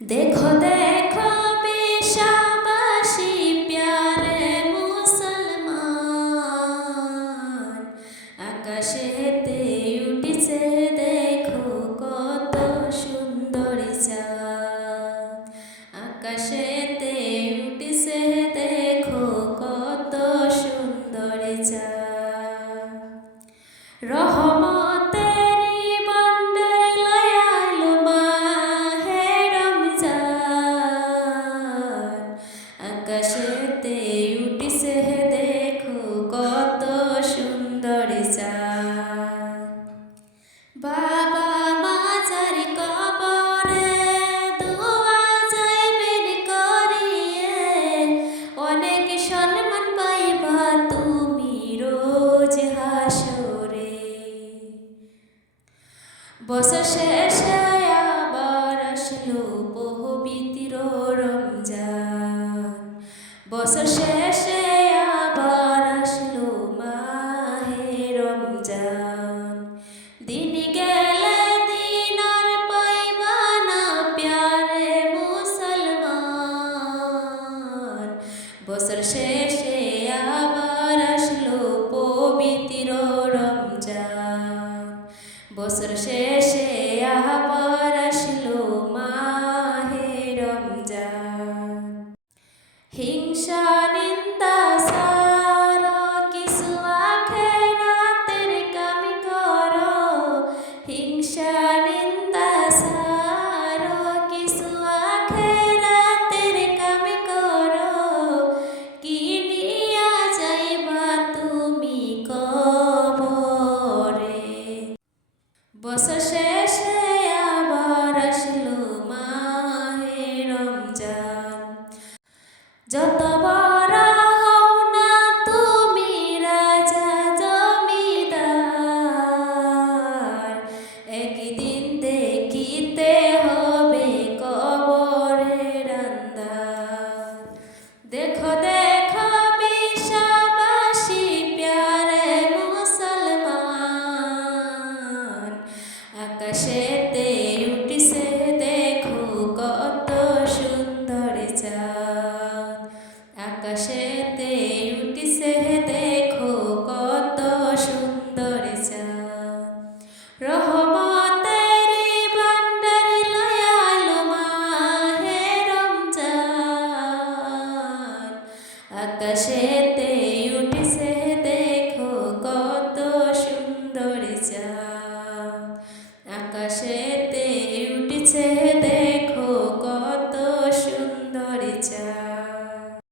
देखो देखो बेशाबाशी प्यारे मुसलमान আকাশেতে উঠিছে দেখো কত সুন্দর চাঁদ আকাশেতে উঠিছে দেখো কত সুন্দর চাঁদ রহমতেরি বন্ডার লয়াল মাহে রমজান আকাশেতে উঠিছে দেখো কত সুন্দর চাঁদ বাবা মাজার কবরে দোয়া যাইবেন করিয়ে অনেক সম্মান পাইবা তুমি রোজ হাসরে বছর শেষে আবার আসলো পবিত্র রমজান বছর শেষে আবার আসলো মাহে রমজান দিন গেলে দিন আর পাইবা না প্যারে মুসলমান বছর শেষে আবার আসলো পবিত্র রমজান বছর শেষে আবার আসলো মাহে রমজান হিংসা নিন্দা সারা কিছু আখেরাতের কামি করো হিংসা নিন্দা সারা কিছু আখেরাতের কামি করো কি নিয়া যাইবা তুমি কবরে বছর শেষে আবার আসলো মাহে রমজান যত